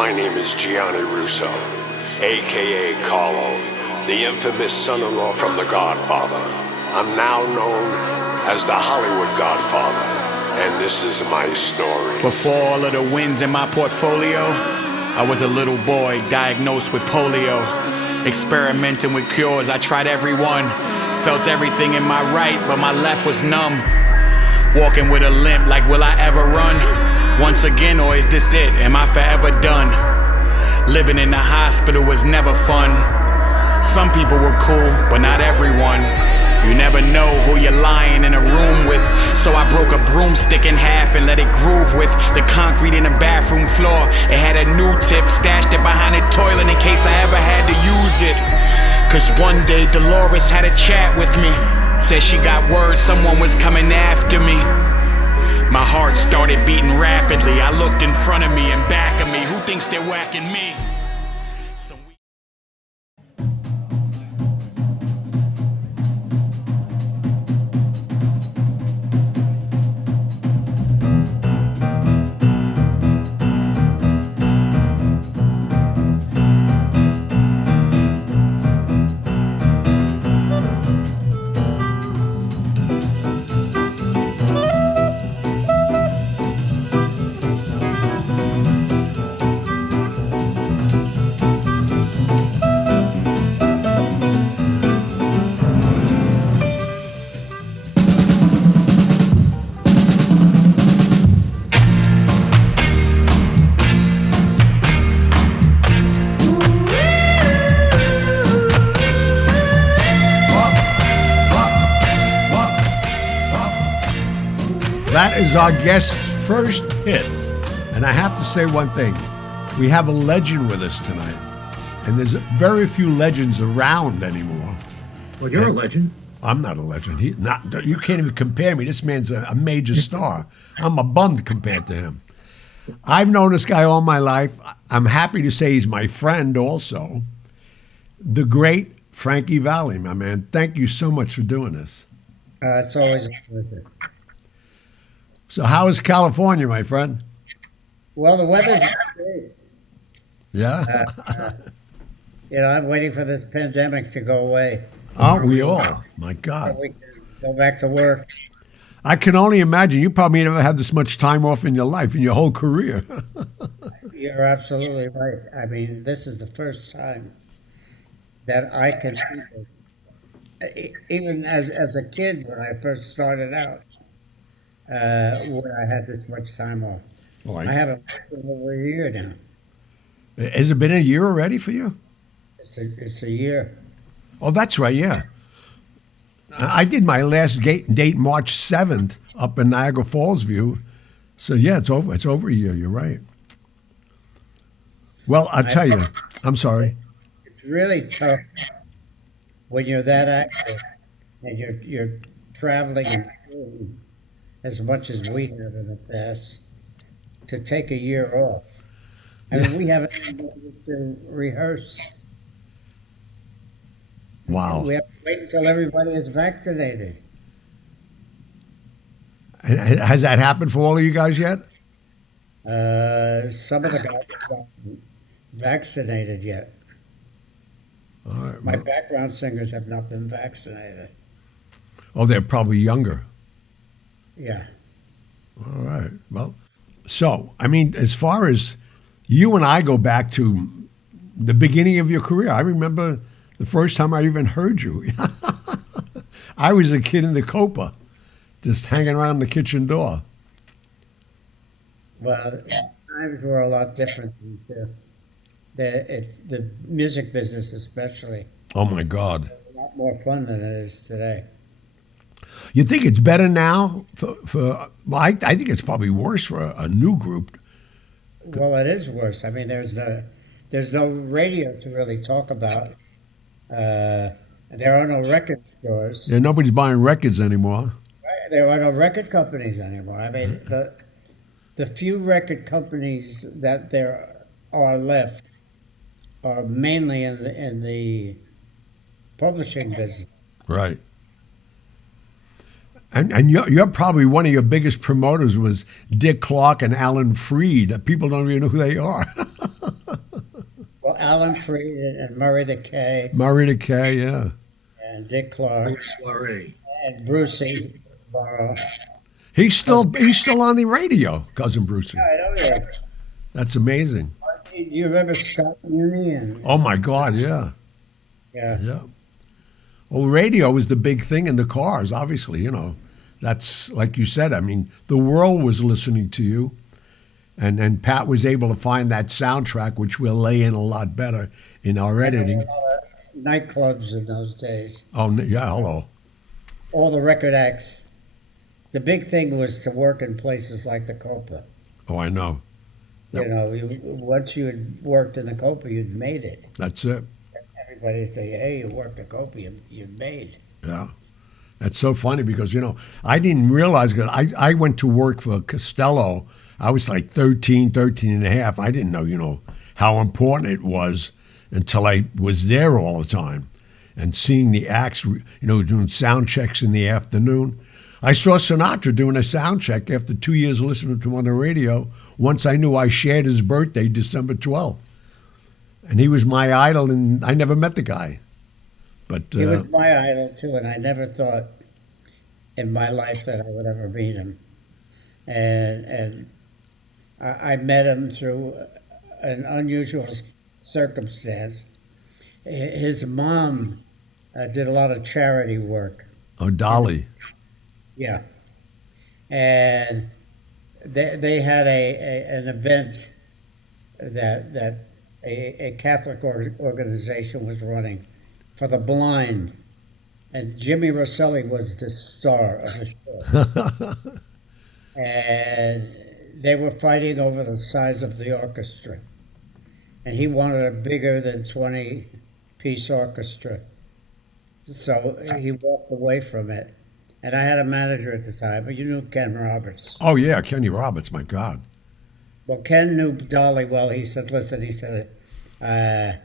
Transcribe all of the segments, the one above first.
My name is Gianni Russo, a.k.a. Carlo, the infamous son-in-law from The Godfather. I'm now known as the Hollywood Godfather, and this is my story. Before all of the wins in my portfolio, I was a little boy diagnosed with polio. Experimenting with cures, I tried every one. Felt everything in my right, but my left was numb. Walking with a limp, like will I ever run? Once again, or is this it? Am I forever done? Living in the hospital was never fun. Some people were cool, but not everyone. You never know who you're lying in a room with. So I broke a broomstick in half and let it groove with the concrete in the bathroom floor. It had a new tip, stashed it behind the toilet in case I ever had to use it. Cause one day Dolores had a chat with me. Said she got word someone was coming after me. My heart started beating rapidly. I looked in front of me and back of me. Who thinks they're whacking me? That is our guest's first hit. And I have to say one thing. We have a legend with us tonight. And there's very few legends around anymore. Well, you're a legend. I'm not a legend. You can't even compare me. This man's a major star. I'm a bum compared to him. I've known this guy all my life. I'm happy to say he's my friend also. The great Frankie Valli, my man. Thank you so much for doing this. It's always a pleasure. So how is California, my friend? Well, the weather's great. Yeah? I'm waiting for this pandemic to go away. Aren't we all? My God. So we can go back to work. I can only imagine. You probably never had this much time off in your life, in your whole career. You're absolutely right. I mean, this is the first time that I can, even as a kid when I first started out, when I had this much time off. Oh, I haven't worked in over a year now. Has it been a year already for you? It's a year. Oh, that's right, yeah. I did my last date March 7th up in Niagara Falls View. So, yeah, it's over. It's over a year. You're right. Well, I'll tell you. I'm sorry. It's really tough when you're that active and you're traveling and touring as much as we have in the past, to take a year off. I mean, we haven't been able to rehearse. Wow. We have to wait until everybody is vaccinated. And has that happened for all of you guys yet? Some of the guys are not vaccinated yet. All right. My background singers have not been vaccinated. Oh, they're probably younger. Yeah. All right. Well, so, I mean, as far as you and I go back to the beginning of your career, I remember the first time I even heard you. I was a kid in the Copa, just hanging around the kitchen door. Well, times were a lot different then, too. The music business especially. Oh, my God. A lot more fun than it is today. You think it's better now? Well, I think it's probably worse for a new group. Well, it is worse. I mean, there's no radio to really talk about. There are no record stores. Yeah, nobody's buying records anymore. There are no record companies anymore. I mean, the few record companies that there are left are mainly in the publishing business. Right. And you're probably one of your biggest promoters was Dick Clark and Alan Freed. People don't even know who they are. Alan Freed and Murray the K Murray the K, yeah. and Dick Clark and Brucey Morrow. He's still on the radio, Cousin Brucey. I know he is. That's amazing. Do you remember Scott Muni? And Oh my God, yeah. yeah, Yeah. Well, radio was the big thing in the cars, obviously, That's like you said, I mean, the world was listening to you. And then Pat was able to find that soundtrack, which we'll lay in a lot better in our editing. nightclubs in those days. Oh, yeah, hello. All the record acts. The big thing was to work in places like the Copa. Oh, I know. You know, once you had worked in the Copa, you'd made it. That's it. Everybody would say, hey, you worked the Copa, you'd made. Yeah. That's so funny because, I didn't realize, because I went to work for Costello. I was like 13 and a half. I didn't know, how important it was until I was there all the time and seeing the acts, doing sound checks in the afternoon. I saw Sinatra doing a sound check after 2 years listening to him on the radio. Once I knew I shared his birthday, December 12th. And he was my idol, and I never met the guy. But He was my idol, too, and I never thought in my life that I would ever meet him. And I met him through an unusual circumstance. His mom did a lot of charity work. oh, Dolly. Yeah. And they had an event that a Catholic organization was running for the blind. And Jimmy Rosselli was the star of the show. And they were fighting over the size of the orchestra. And he wanted a bigger than 20-piece orchestra. So he walked away from it. And I had a manager at the time, but you knew Ken Roberts. Oh, yeah, Kenny Roberts, my God. Well, Ken knew Dolly well. He said, listen, I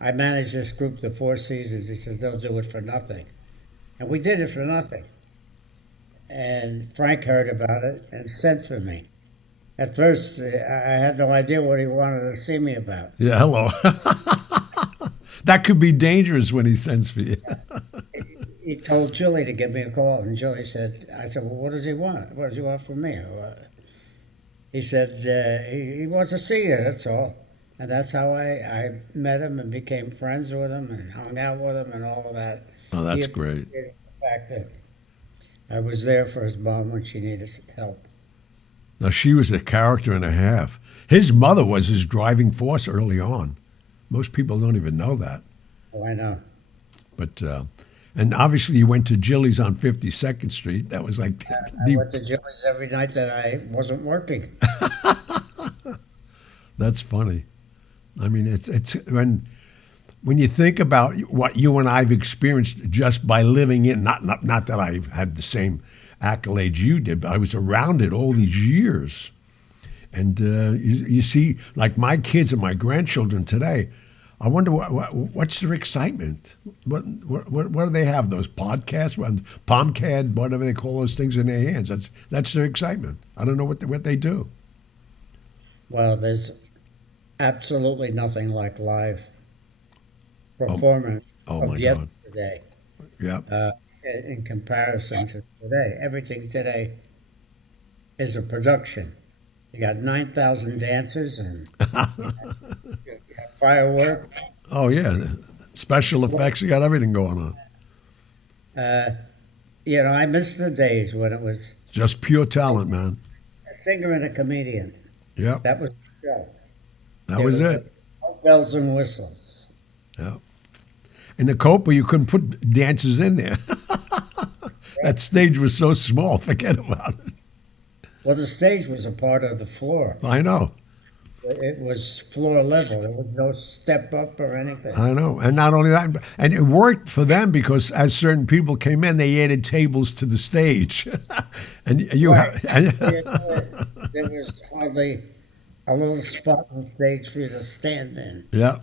managed this group the Four Seasons. He said, they'll do it for nothing. And we did it for nothing. And Frank heard about it and sent for me. At first, I had no idea what he wanted to see me about. Yeah, hello. That could be dangerous when he sends for you. He told Julie to give me a call, and Julie said, I said, well, what does he want? What does he want from me? He said, he wants to see you, that's all. And that's how I met him and became friends with him and hung out with him and all of that. Oh, that's great. The fact that I was there for his mom when she needed help. Now, she was a character and a half. His mother was his driving force early on. Most people don't even know that. Oh, I know. But, and obviously you went to Jilly's on 52nd Street. That was like... I went to Julie's every night that I wasn't working. That's funny. I mean, it's when you think about what you and I've experienced just by living in, not that I had the same accolades you did, but I was around it all these years. And you see, like my kids and my grandchildren today, I wonder what's their excitement? What do they have? Those podcasts, Pomcad, whatever they call those things in their hands. That's their excitement. I don't know what they do. Well, there's absolutely nothing like live performance of yesterday. Yeah. In comparison to today. Everything today is a production. You got 9,000 dancers and you got fireworks. Oh, yeah. Special effects, you got everything going on. I miss the days when it was just pure talent, man. a singer and a comedian. Yeah. That was the show. That was it. No bells and whistles. Yeah. In the Copa, you couldn't put dancers in there. That stage was so small, forget about it. Well, the stage was a part of the floor. I know. It was floor level. There was no step up or anything. I know. And not only that, and it worked for them because as certain people came in, they added tables to the stage. And you Right. There was hardly a little spot on the stage for you to stand in. Yeah.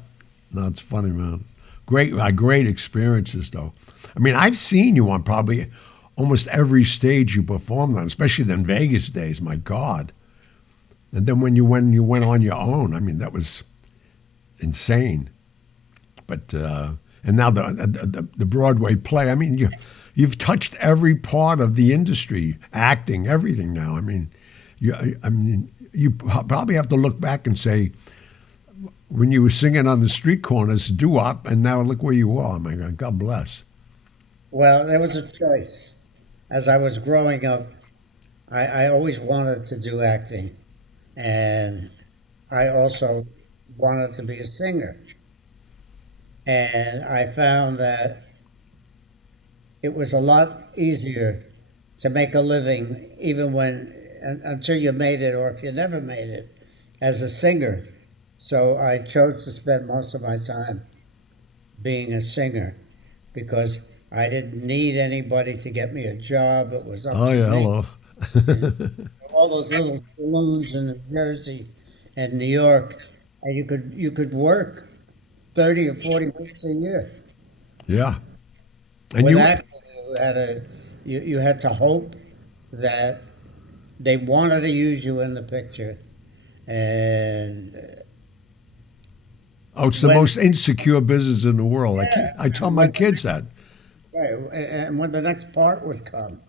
No, it's funny, man. Great experiences, though. I mean, I've seen you on probably almost every stage you performed on, especially the Vegas days. My God! And then when you went on your own, I mean, insane. But and now the Broadway play. I mean, you've touched every part of the industry, acting, everything. Now, I mean, you probably have to look back and say, when you were singing on the street corners, doo-wop, and now look where you are. My God, God bless. Well, there was a choice. As I was growing up, I always wanted to do acting, and I also wanted to be a singer. And I found that it was a lot easier to make a living, even when until you made it, or if you never made it, as a singer. So I chose to spend most of my time being a singer because I didn't need anybody to get me a job. It was up Oh to yeah, me. hello. And all those little saloons in New Jersey and New York, and you could work 30 or 40 weeks a year. Yeah, and With you. acting, you had to hope that they wanted to use you in the picture, and Oh, it's the when most insecure business in the world. yeah, I tell and my when the kids next that. right, and when the next part would come.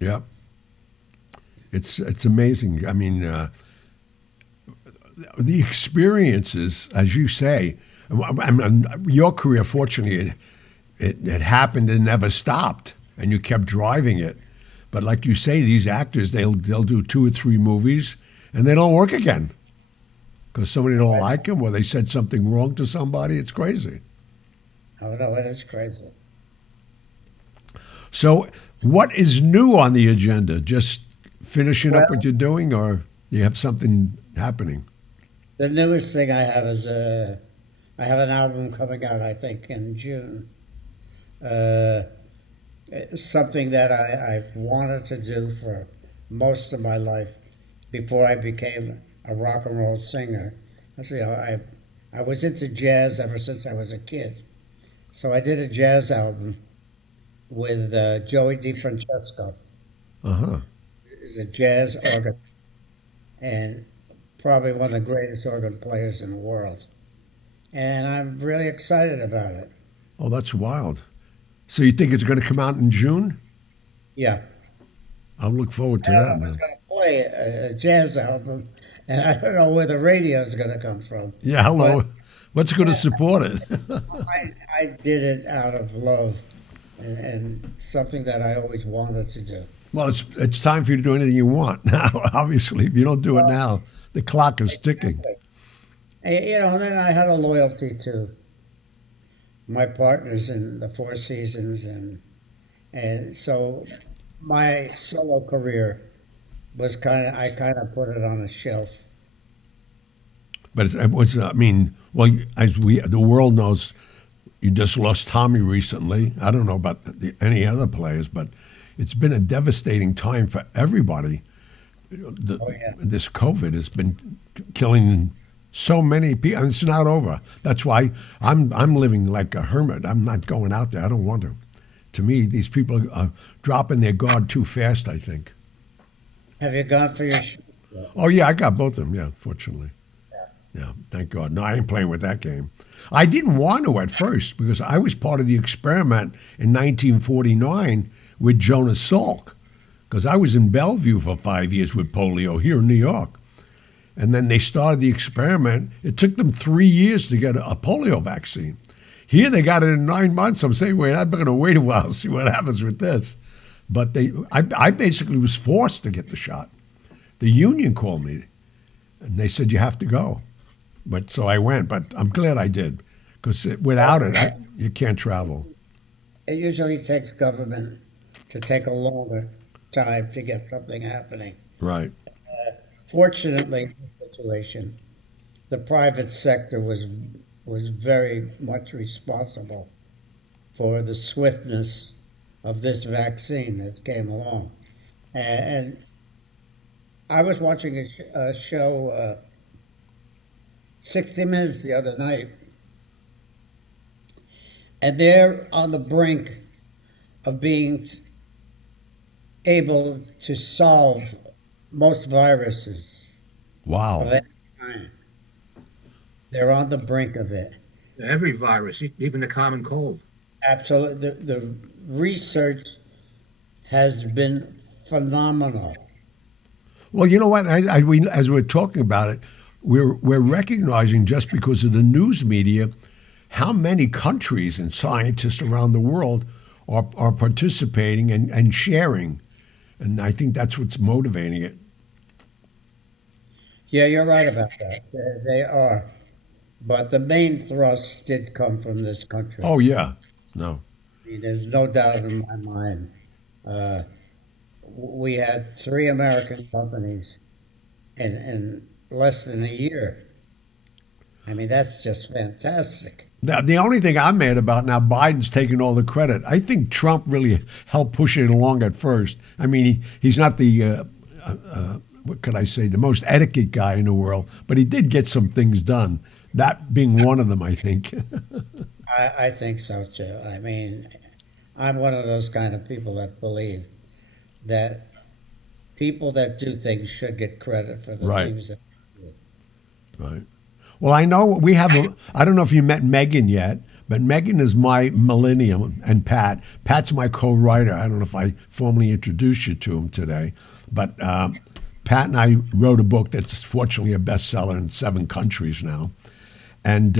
Yeah, it's amazing. I mean, the experiences, as you say, your career, fortunately, it happened and never stopped, and you kept driving it. But like you say, these actors, they'll do 2 or 3 movies, and they don't work again because somebody don't like them or they said something wrong to somebody. It's crazy. Oh no, it is crazy. So, what is new on the agenda? Just finishing up what Well, you're doing, or you have something happening? the newest thing I have is I have an album coming out, I think, in June. Uh, it's something that I've wanted to do for most of my life before I became a rock and roll singer. Actually, I was into jazz ever since I was a kid. So I did a jazz album with Joey DiFrancesco. Uh huh. He's a jazz organ and probably one of the greatest organ players in the world. And I'm really excited about it. Oh, that's wild. So you think it's going to come out in June? Yeah. I'll look forward to And I that was now. going to play a jazz album, and I don't know where the radio is going to come from. Yeah, But hello. What's going to support it? I did it out of love and something that I always wanted to do. Well, it's time for you to do anything you want now. Obviously, if you don't do it Well, now, the clock is ticking. exactly. And then I had a loyalty to my partners in the Four Seasons, and so my solo career was I kind of put it on a shelf. But it was, I mean, well, as the world knows, you just lost Tommy recently. I don't know about any other players, but it's been a devastating time for everybody. Oh yeah. This COVID has been killing so many people, and it's not over. That's why I'm living like a hermit. I'm not going out there. I don't want to. To me, these people are dropping their guard too fast, I think. Have you gone for your shoot yet? Oh yeah, I got both of them. Yeah, fortunately. Yeah, thank God. No, I ain't playing with that game. I didn't want to at first because I was part of the experiment in 1949 with Jonas Salk because I was in Bellevue for 5 years with polio here in New York. And then they started the experiment. It took them 3 years to get a polio vaccine. Here they got it in 9 months. I'm saying, wait, I'm going to wait a while, see what happens with this. But I basically was forced to get the shot. The union called me and they said, you have to go. But so I went, but I'm glad I did because without it, you can't travel. It usually takes government to take a longer time to get something happening. Right. Fortunately, in this situation, the private sector was very much responsible for the swiftness of this vaccine that came along. And I was watching a show, 60 Minutes, the other night, and they're on the brink of being able to solve most viruses of Wow. any kind. They're on the brink of it. Every virus, even the common cold. Absolutely. The research has been phenomenal. Well, you know what? As we're talking about it, we're recognizing just because of the news media how many countries and scientists around the world are participating and sharing, and I think that's what's motivating it. Yeah, you're right about that. They are. But the main thrust did come from this country. Oh yeah, no, I mean, there's no doubt in my mind. Uh, we had three American companies in less than a year. I mean, that's just fantastic. the only thing I'm mad about now, Biden's taking all the credit. I think Trump really helped push it along at first. I mean, he's not the what could I say, the most etiquette guy in the world, but he did get some things done. That being one of them, I think. I think so too. I mean, I'm one of those kind of people that believe that people that do things should get credit for the Right, things that they do. right. Well, I know we have. I don't know if you met Megan yet, but Megan is my millennium, and Pat's my co-writer. I don't know if I formally introduced you to him today, but Pat and I wrote a book that's fortunately a bestseller in 7 countries now, and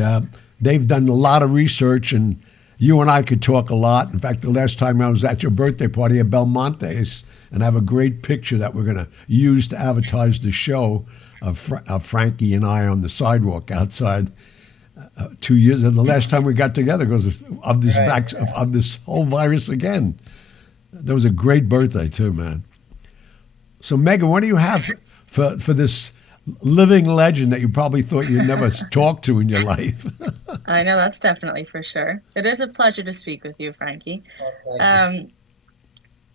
they've done a lot of research. And you and I could talk a lot. In fact, the last time I was at your birthday party at Belmonte's, and I have a great picture that we're going to use to advertise the show of Frankie and I on the sidewalk outside 2 years. And the last time we got together because of this Right. of this whole virus again. That was a great birthday too, man. So Megan, what do you have for this living legend that you probably thought you'd never talk to in your life? I know that's definitely for sure. It is a pleasure to speak with you, Frankie. Well, thank you. Um,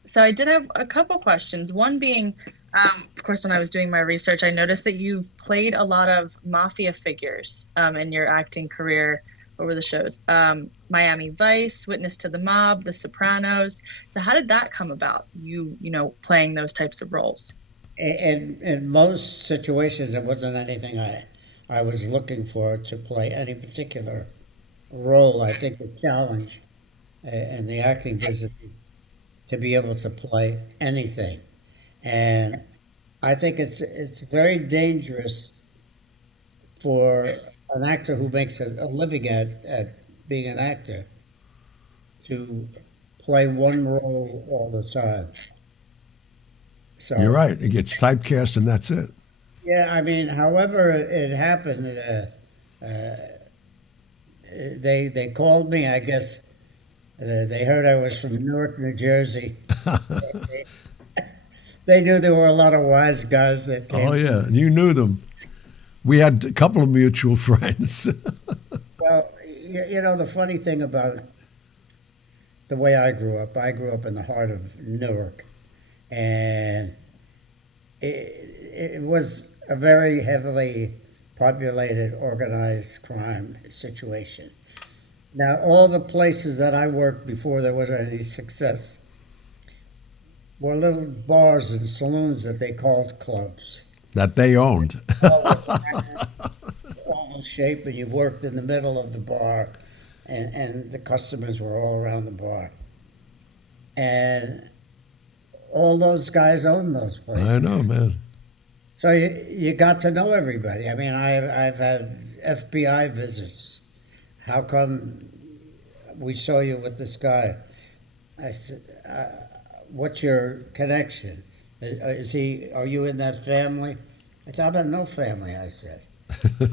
so I did have a couple questions. One being, of course, when I was doing my research, I noticed that you played a lot of mafia figures in your acting career over the shows. Miami Vice, Witness to the Mob, The Sopranos. So how did that come about? Playing those types of roles. In most situations, it wasn't anything I was looking for to play any particular role. I think the challenge in the acting business is to be able to play anything. And I think it's very dangerous for an actor who makes a living at being an actor to play one role all the time. You're So, right. It gets typecast and that's it. yeah, I mean, however it happened, they called me. I guess they heard I was from Newark, New Jersey. They, they knew there were a lot of wise guys that Oh came. yeah, you knew them. We had a couple of mutual friends. Well, the funny thing about the way I grew up in the heart of Newark, and it was a very heavily populated, organized crime situation. Now, all the places that I worked before there was any success were little bars and saloons that they called clubs. That they owned. All with oval shape, and you worked in the middle of the bar, and the customers were all around the bar. And all those guys owned those I places. know, man. So you got to know everybody. I mean, I've had FBI visits. How come we saw you with this guy? I said, what's your connection? Is he? Are you in that family? I said, I'm in no family. I said, I'm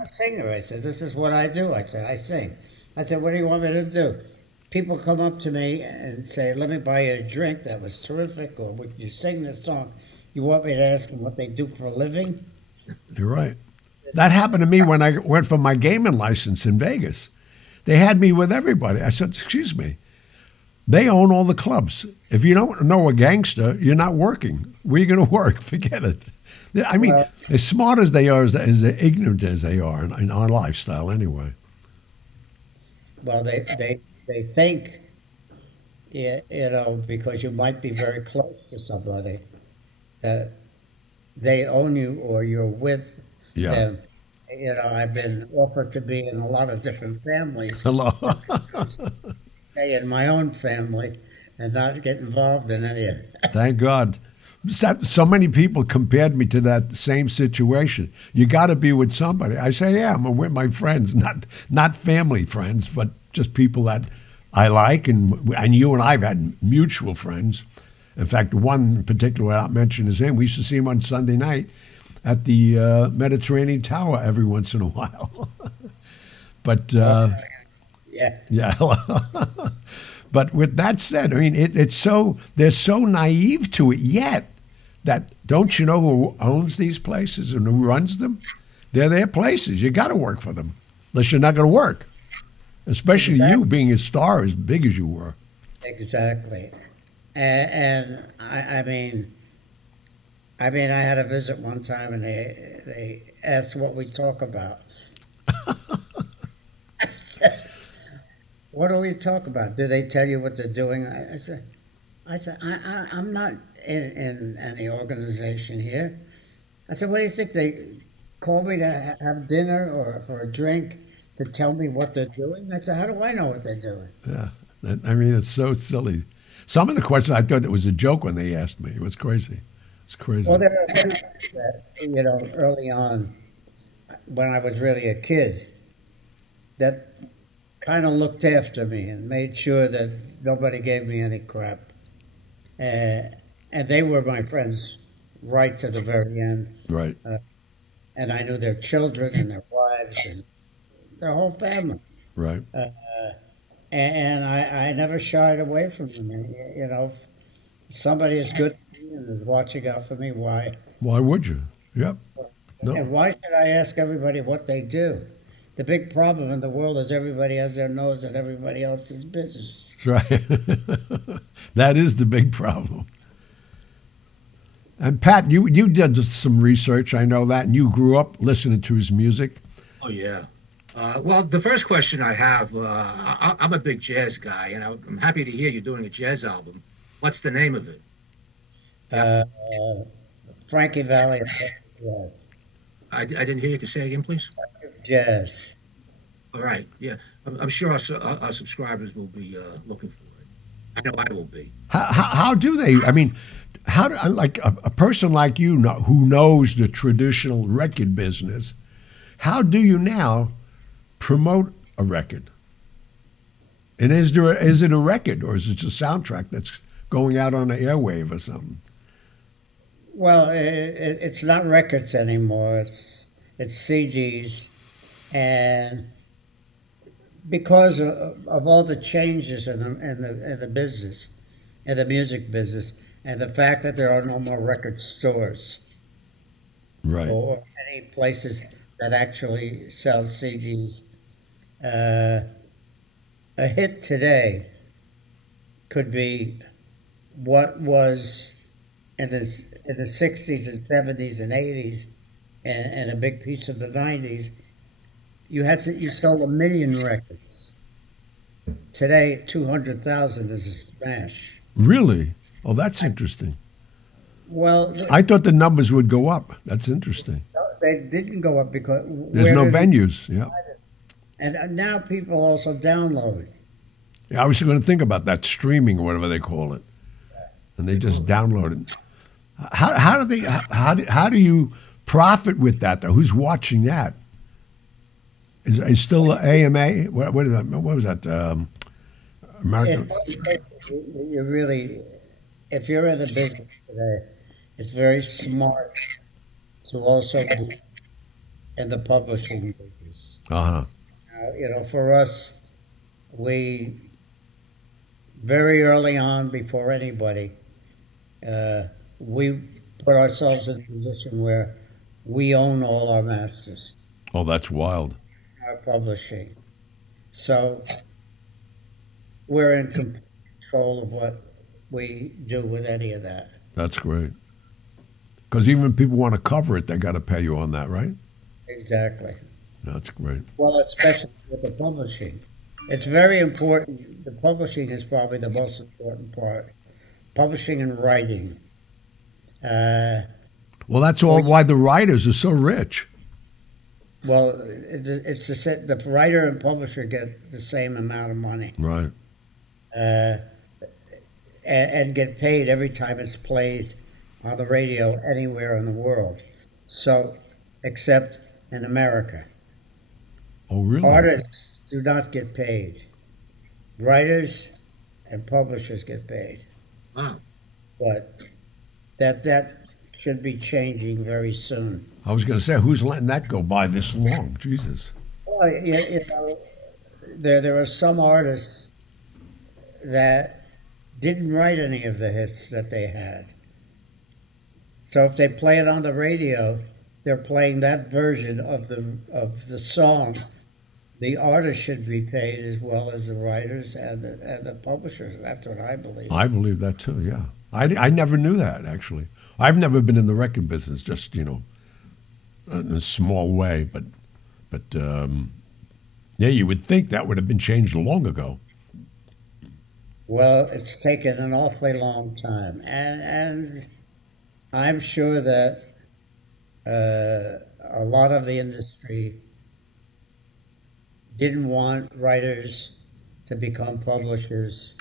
a singer. I said, this is what I do. I said, I sing. I said, what do you want me to do? People come up to me and say, let me buy you a drink. That was terrific. Or would you sing this song? You want me to ask them what they do for a living? You're right. That happened to me when I went for my gaming license in Vegas. They had me with everybody. I said, excuse me, they own all the clubs. If you don't know a gangster, you're not working. Where are you going to work? Forget it. I mean, Well, as smart as they are, as ignorant as they are in our lifestyle anyway. well, they think, yeah, because you might be very close to somebody, that they own you or you're with Yeah. them, I've been offered to be in a lot of different families, Hello. stay in my own family, and not get involved in any of it. Thank God. So many people compared me to that same situation. You got to be with somebody. I say, yeah, I'm with my friends, not family friends, but just people that I like, and you and I've had mutual friends. In fact, one in particular, without mentioning his name, we used to see him on Sunday night at the Mediterranean Tower every once in a while. But Yeah, yeah. But with that said, I mean, it's so they're so naive to it yet that don't you know who owns these places and who runs them? They're their places. You got to work for them, unless you're not going to work. Especially you exactly, being a star as big as you were. exactly. And I had a visit one time, and they asked what we talk about. I said, "What do we talk about? Do they tell you what they're doing?" I'm not in any organization here. I said, "What do you think? They call me to have dinner or for a drink to tell me what they're doing?" I said, "How do I know what they're doing?" Yeah, I mean, it's so silly. Some of the questions I thought it was a joke when they asked me. It was crazy. It's Well, crazy. there are a few things that, early on, when I was really a kid, that kind of looked after me and made sure that nobody gave me any crap. Uh, and they were my friends right to the very end. Right, Uh, and I knew their children and their wives and their whole family. right. Uh, and I never shied away from them. And, if somebody is good to me and is watching out for me, why? Why would you? Yep. And No. why should I ask everybody what they do? The big problem in the world is everybody has their nose in everybody else's business. That's right. That is the big problem. And Pat, you did some research. I know that, and you grew up listening to his music. Oh yeah. Well, the first question I have, I'm a big jazz guy, and I'm happy to hear you're doing a jazz album. What's the name of it? Yeah, Uh, Frankie Valli, yes, I didn't hear you. Can say again, please. jazz. All right. Yeah, I'm sure our subscribers will be looking for it. I know I will be. How do they? I mean, how do like a person like you who knows the traditional record business? How do you now promote a record? And is it a record or is it a soundtrack that's going out on the airwave or something? Well, it's not records anymore. It's CDs, and because of all the changes in the business, in the music business, and the fact that there are no more record stores Right. or any places that actually sell CDs, uh, a hit today could be what was in the 60s and 70s and 80s and a big piece of the 90s. You sold 1 million records. Today, 200,000 is a smash. Really? Oh, that's interesting. Well, I thought the numbers would go up. That's interesting. they didn't go up because There's where no did they, venues. Yeah. and now people also download. Yeah, I was going to think about that streaming or whatever they call it, and they just download it. How do you profit with that though? Who's watching that? Is still AMA? What is that? What was that? In American. most cases, you really, if you're in the business today, it's very smart to also be in the publishing business. Uh huh. For us, we very early on, before anybody, uh, we put ourselves in a position where we own all our masters, Oh, that's wild. our publishing. So we're in complete control of what we do with any of that. That's great. Because even if people want to cover it, they got to pay you on that, right? Exactly. That's great. Well, especially with the publishing. It's very important. The publishing is probably the most important part. Publishing and writing. Uh, Well, that's for all why the writers are so rich. Well, it's the writer and publisher get the same amount of money, Right. uh, and get paid every time it's played on the radio anywhere in the world. So, except in America, Oh, really? artists do not get paid. Writers and publishers get paid, Wow. but that should be changing very soon. I was going to say, who's letting that go by this long? Jesus. Well, you know, there are some artists that didn't write any of the hits that they had. So if they play it on the radio, they're playing that version of the song. The artist should be paid as well as the writers and the publishers. That's what I believe. I believe that too, yeah. I never knew that, actually. I've never been in the record business, just, in a small way. But yeah, you would think that would have been changed long ago. Well, it's taken an awfully long time, and I'm sure that a lot of the industry didn't want writers to become publishers,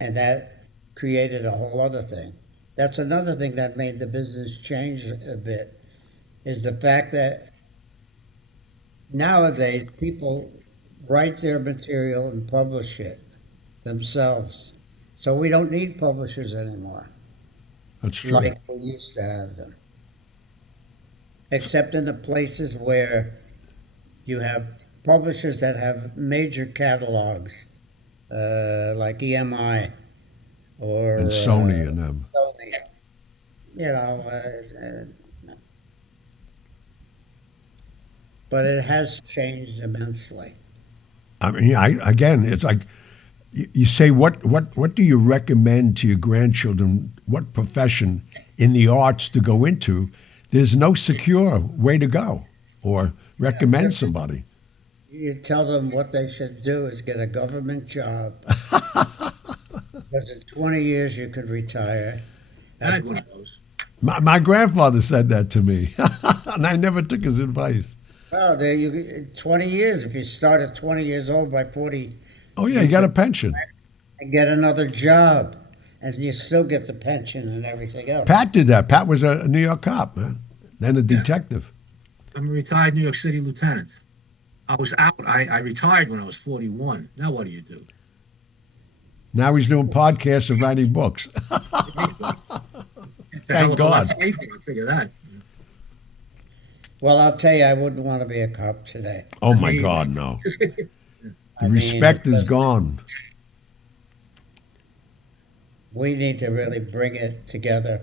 and that created a whole other thing. That's another thing that made the business change a bit, is the fact that nowadays people write their material and publish it themselves. So we don't need publishers anymore, That's true. like we used to have them. Except in the places where you have publishers that have major catalogs, like EMI or And Sony and them. Sony. But it has changed immensely. I mean, again, it's like you say, what do you recommend to your grandchildren? What profession in the arts to go into? There's no secure way to go, or recommend somebody. You tell them what they should do is get a government job. Because in 20 years you could retire. I had one of those. My grandfather said that to me, and I never took his advice. Well, 20 years. If you start at 20 years old, by 40, Oh yeah, you got a pension. and get another job, and you still get the pension and everything else. Pat did that. Pat was a New York cop, man, then a detective. I'm a retired New York City lieutenant. I was out. I retired when I was 41. Now what do you do? Now he's doing podcasts and writing books. It's a hell of a God. lot safer. I figure that. Well, I'll tell you, I wouldn't want to be a cop today. Oh my God, no. The I mean, respect is because gone. we need to really bring it together,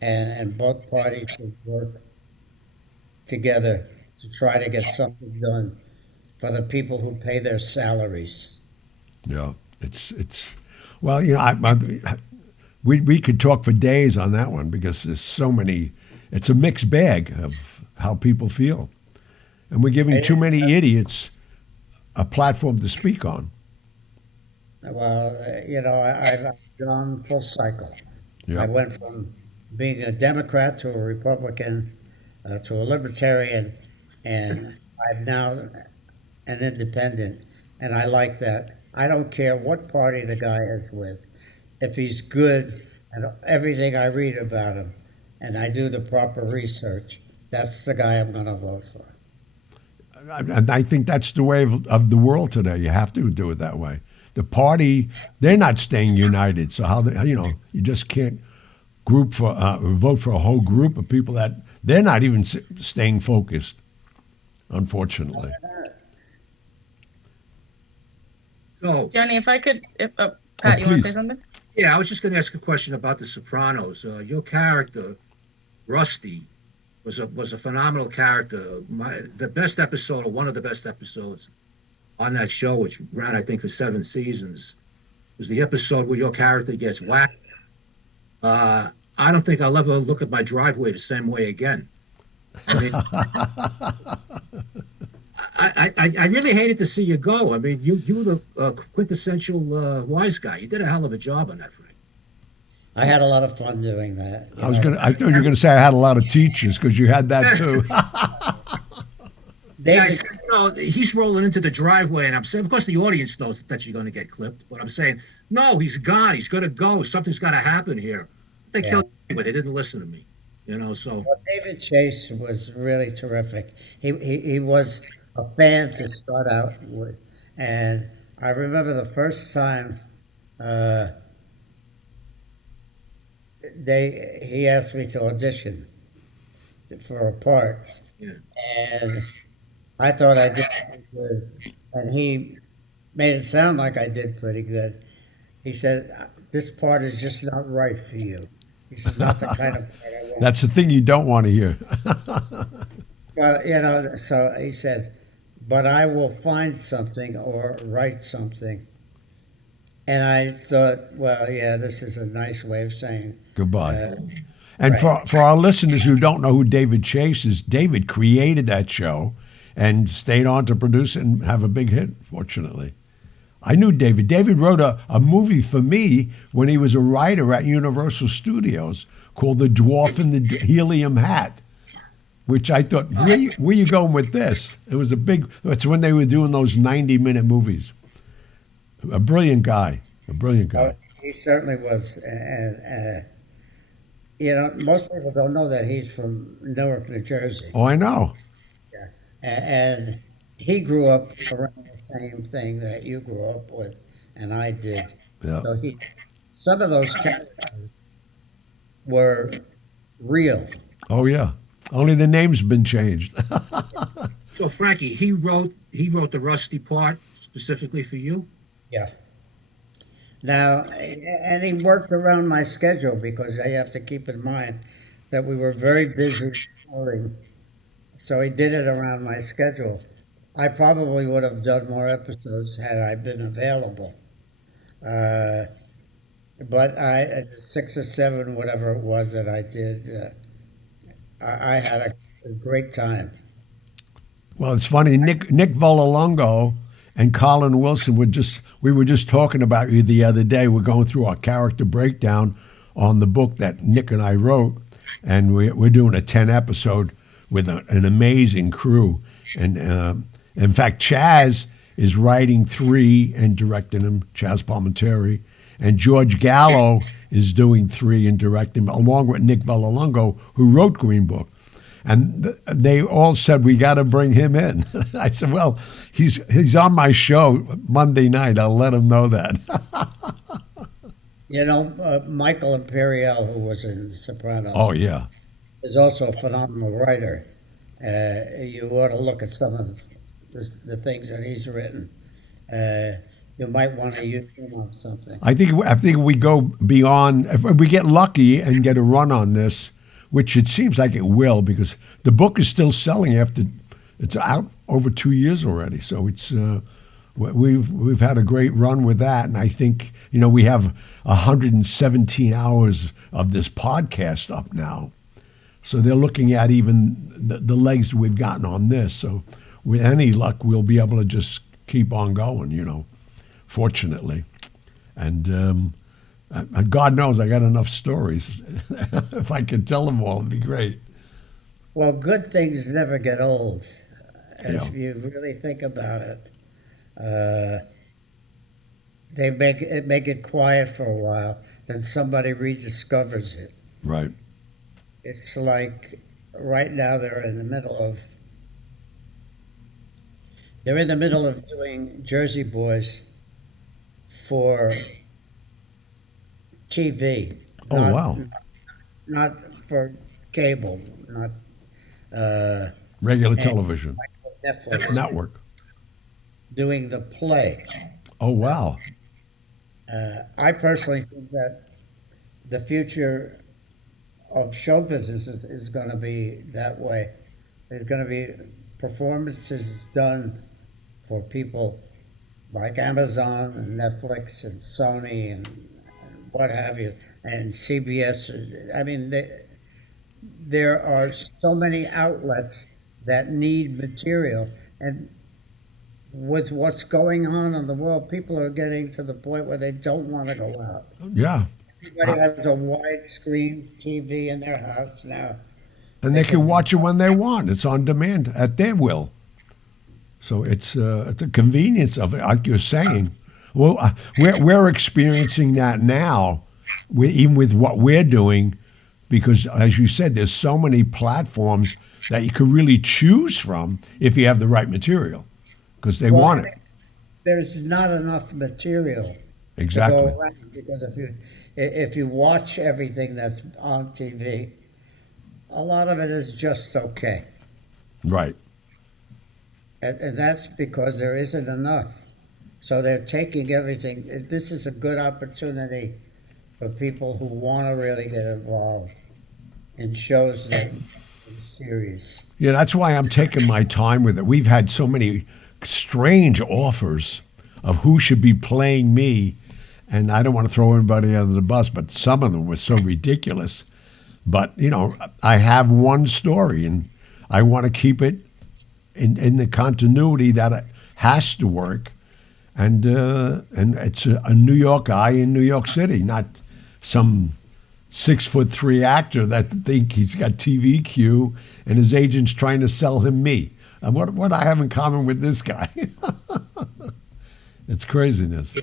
and both parties should work together to try to get something done for the people who pay their salaries. Yeah, it's. Well, we could talk for days on that one because there's so many. It's a mixed bag of how people feel, and we're giving too many idiots a platform to speak on. Well, I've gone full cycle. Yeah. I went from being a Democrat to a Republican to a Libertarian, and I'm now an independent, and I like that. I don't care what party the guy is with. If he's good and everything I read about him, and I do the proper research, that's the guy I'm going to vote for. And I think that's the way of the world today. You have to do it that way. The party, they're not staying united. So you just can't vote for a whole group of people that they're not even staying focused, unfortunately. So, Johnny, if I could, Pat, you want to please. say something? yeah, I was just going to ask a question about The Sopranos. Your character, Rusty, was a phenomenal character. The best episode, or one of the best episodes on that show, which ran, I think, for 7 seasons, was the episode where your character gets whacked. I don't think I'll ever look at my driveway the same way again. I mean, I really hated to see you go. I mean, you were the quintessential wise guy. You did a hell of a job on that, Frank. I had a lot of fun doing that. I thought you were gonna say I had a lot of teachers because you had that too. Yeah, I David, said, he's rolling into the driveway, and I'm saying, of course, the audience knows that you're going to get clipped, but I'm saying, no, he's gone. He's going to go. Something's got to happen here. They yeah. killed me, but they didn't listen to me. So Well, David Chase was really terrific. He was a fan to start out with, and I remember the first time uh, he asked me to audition for a part, yeah. and I thought I did pretty good, and he made it sound like I did pretty good. He said, "This part is just not right for you." He said, "Not the kind of part I want." That's the thing you don't want to hear. Well, so he said, "But I will find something or write something." And I thought, well, yeah, this is a nice way of saying, Goodbye. uh, And right. for our listeners who don't know who David Chase is, David created that show and stayed on to produce it and have a big hit, fortunately. I knew David. David wrote a movie for me when he was a writer at Universal Studios called The Dwarf in the Helium Hat, which I thought, where you going with this? It's when they were doing those 90-minute movies. A brilliant guy. A brilliant Oh, guy. he certainly was. And, most people don't know that he's from Newark, New Jersey. Oh, I know. And he grew up around the same thing that you grew up with, and I did. Yeah. So some of those characters were real. Oh, yeah. Only the name's been changed. So Frankie, he wrote the Rusty part specifically for you. Yeah. Now, and he worked around my schedule because I have to keep in mind that we were very busy touring. So he did it around my schedule. I probably would have done more episodes had I been available. Uh, but 6 or 7, whatever it was that I did, I had a great time. Well, it's funny. Nick Vallelongo and Colin Wilson we were just talking about you the other day. We're going through our character breakdown on the book that Nick and I wrote, and we're doing a 10 episode with an amazing crew. And in fact, Chaz is writing 3 and directing them. Chaz Palminteri, and George Gallo is doing 3 and directing, along with Nick Vallelongo, who wrote Green Book. And they all said, we got to bring him in. I said, well, he's on my show Monday night. I'll let him know that. Michael Imperial, who was in Sopranos, Oh, yeah. is also a phenomenal writer. You ought to look at some of the things that he's written. You might want to use him on something. I think we go beyond, if we get lucky and get a run on this, which it seems like it will, because the book is still selling after it's out over 2 years already. So it's we've had a great run with that, and I think we have 117 hours of this podcast up now. So they're looking at even the legs we've gotten on this. So with any luck, we'll be able to just keep on going. Fortunately, and. God knows I got enough stories. If I could tell them all, it'd be great. Well, good things never get old. Yeah. If you really think about it, they make it quiet for a while, then somebody rediscovers it. Right. It's like right now they're in the middle of doing Jersey Boys for TV. Oh, wow. Not for cable, not Regular and television. Netflix Network. doing the play. Oh, wow. I personally think that the future of show business is going to be that way. There's going to be performances done for people like Amazon and Netflix and Sony and what have you, and CBS. I mean, there are so many outlets that need material, and with what's going on in the world, people are getting to the point where they don't want to go out. Yeah. Everybody has a widescreen TV in their house now. And they can watch it when they want. It's on demand at their will. So it's a convenience of it, like you're saying. Well, we're experiencing that now, even with what we're doing, because as you said, there's so many platforms that you could really choose from if you have the right material, because they Well, want it. there's not enough material to Exactly. go around because if you watch everything that's on TV, a lot of it is just okay, Right. and that's because there isn't enough. So they're taking everything. This is a good opportunity for people who want to really get involved in shows that in series. Yeah, that's why I'm taking my time with it. We've had so many strange offers of who should be playing me, and I don't want to throw everybody under the bus, but some of them were so ridiculous. But I have one story, and I want to keep it in the continuity that it has to work. And it's a New York guy in New York City, not some 6'3" actor that think he's got TVQ and his agent's trying to sell him me. And what I have in common with this guy? It's craziness.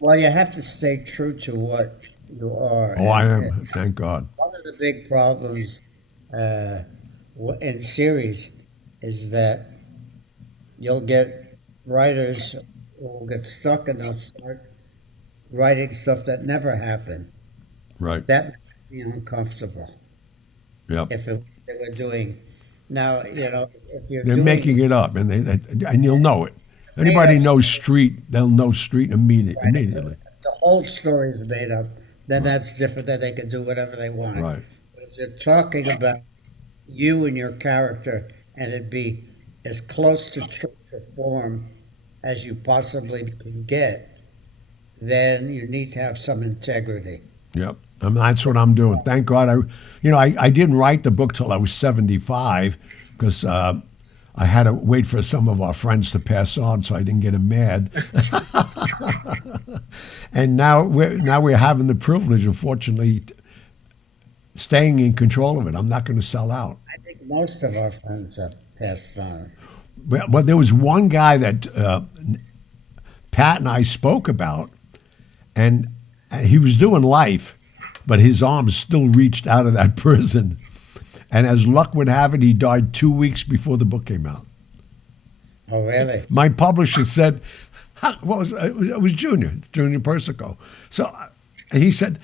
Well, you have to stay true to what you are. Oh, I And am. Thank God. one of the big problems uh, in series is that you'll get writers who will get stuck and they'll start writing stuff that never happened. Right. That makes me uncomfortable Yep. if they were doing. Now, if you're They're doing making it up, and you'll know it. made Anybody up, knows street, they'll know street right, immediately. if the whole story is made up, then that's different. Then they can do whatever they want. Right. But if you're talking about you and your character, and it be as close to true to form as you possibly can get, then you need to have some integrity. Yep. And that's what I'm doing. Thank God. I didn't write the book till I was 75 because I had to wait for some of our friends to pass on, so I didn't get them mad. And now we're having the privilege, unfortunately, staying in control of it. I'm not going to sell out. I think most of our friends have passed on. But there was one guy that Pat and I spoke about, and he was doing life, but his arms still reached out of that prison. And as luck would have it, he died 2 weeks before the book came out. Oh, really? My publisher said, well, it was Junior Persico. So and he said,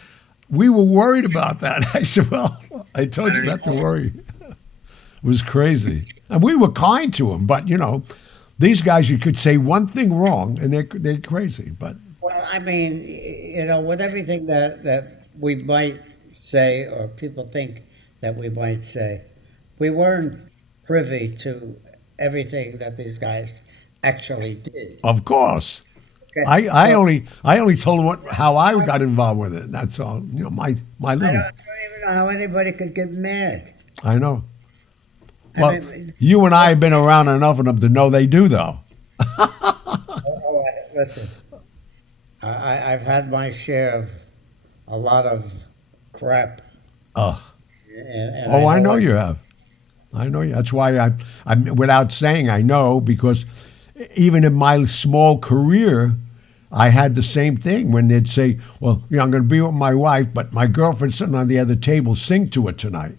we were worried about that. I said, well, I told you not to worry. It was crazy. And we were kind to him, but, these guys, you could say one thing wrong, and they're crazy. But Well, I mean, with everything that we might say or people think that we might say, we weren't privy to everything that these guys actually did. of course, Okay, I so only told him how I got involved with it. That's all. My I little. don't even know how anybody could get mad. I know. I Well, mean, you and I have been around enough of them to know they do, though. listen, I've had my share of a lot of crap, Oh, and oh, I know what- you have. I know you. That's why I'm without saying I know, because even in my small career, I had the same thing when they'd say, "Well, I'm going to be with my wife, but my girlfriend's sitting on the other table. Sing to her tonight."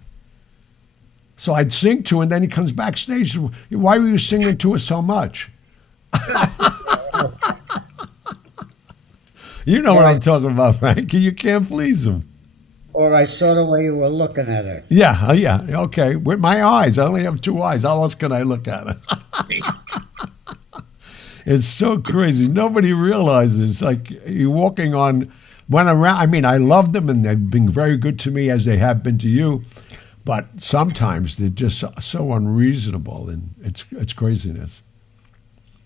So I'd sing to her, and then he comes backstage. Why were you singing to her so much? You know what I'm talking about, Frankie. You can't please him. Or I saw the way you were looking at her. Yeah, yeah, okay. With my eyes, I only have two eyes. How else can I look at it? It's so crazy. Nobody realizes. Like you're walking on, when around. I mean, I love them, and they've been very good to me as they have been to you. But sometimes they're just so unreasonable, and it's craziness.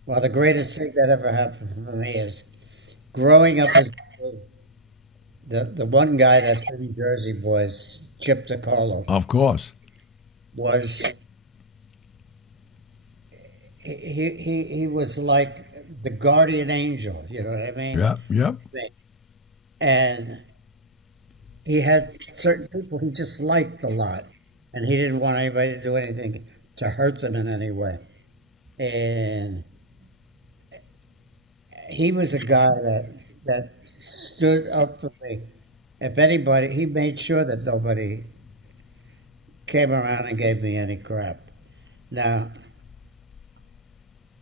Well, the greatest thing that ever happened for me is growing up as the one guy that's in New Jersey Boys, Chip DiCarlo, Of course. was he was like the guardian angel, you know what I mean? Yep, yep. And he had certain people he just liked a lot, and he didn't want anybody to do anything to hurt them in any way. And he was a guy that stood up for me. If anybody, he made sure that nobody came around and gave me any crap. Now,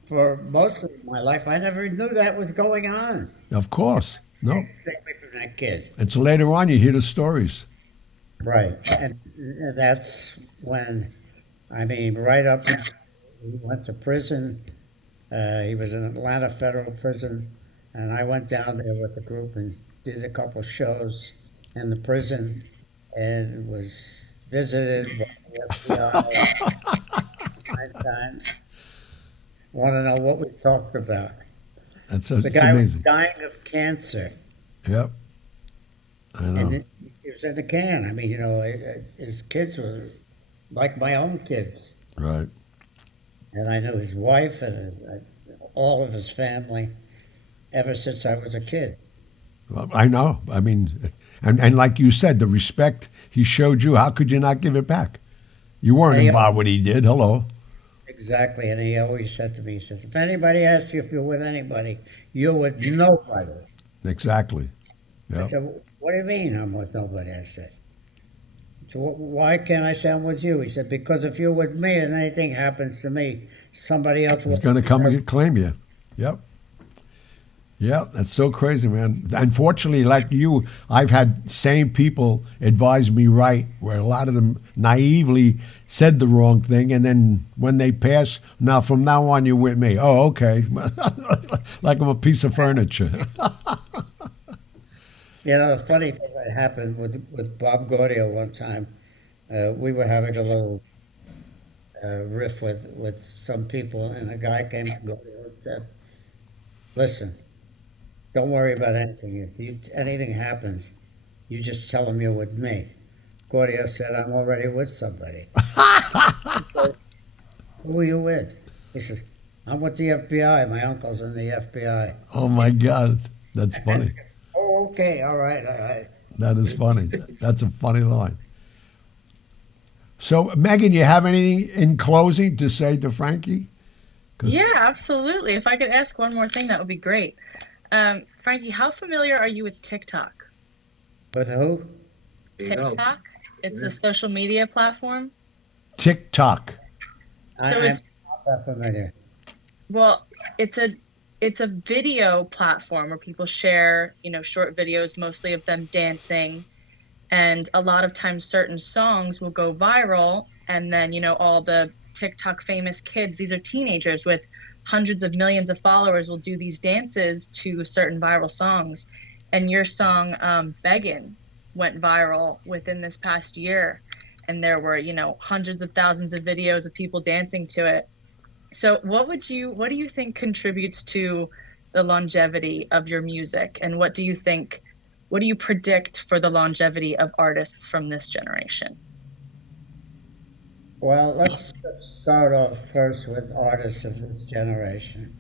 for most of my life, I never knew that was going on. Of course. No. Stay away from that kid. And so later on, you hear the stories. Right. And that's when, I mean, right up until he went to prison. He was in Atlanta federal prison, and I went down there with the group and did a couple shows in the prison, and was visited by the FBI 9 times. Want to know what we talked about? That's The it's guy was amazing. dying of cancer, Yep. I and know. he was in the can. I mean, his kids were like my own kids, Right. and I knew his wife and all of his family ever since I was a kid. Well, I know. I mean, and like you said, the respect he showed you, how could you not give it back? You weren't They, involved when he did. Hello. exactly, and he always said to me, he says, if anybody asks you if you're with anybody, you're with nobody. Exactly. I Yep. said, what do you mean I'm with nobody? I said. So why can't I say I'm with you? He said, because if you're with me and anything happens to me, somebody else He's will. going to come and claim you. Yep. Yep. That's so crazy, man. Unfortunately, like you, I've had same people advise me right, where a lot of them naively said the wrong thing, and then when they pass, now from now on you're with me. Oh, okay. Like I'm a piece of furniture. You know, the funny thing that happened with Bob Gaudio one time, we were having a little riff with some people, and a guy came to Gaudio and said, listen, don't worry about anything. Anything happens, you just tell them you're with me. Gaudio said, I'm already with somebody. Who are you with? He says, I'm with the FBI. My uncle's in the FBI. Oh my God, that's funny. Oh, okay, all right, all right. That is funny. That's a funny line. So, Megan, you have anything in closing to say to Frankie? 'Cause Yeah, absolutely. If I could ask one more thing, that would be great. Frankie, how familiar are you with TikTok? With who? You know, TikTok? It's a social media platform. TikTok. So I'm it's not that familiar. Well, it's a video platform where people share, short videos, mostly of them dancing, and a lot of times certain songs will go viral, and then, all the TikTok famous kids, these are teenagers with hundreds of millions of followers, will do these dances to certain viral songs. And your song, Beggin', went viral within this past year, and there were, hundreds of thousands of videos of people dancing to it. So what do you think contributes to the longevity of your music? And what do you predict for the longevity of artists from this generation? Well, let's start off first with artists of this generation.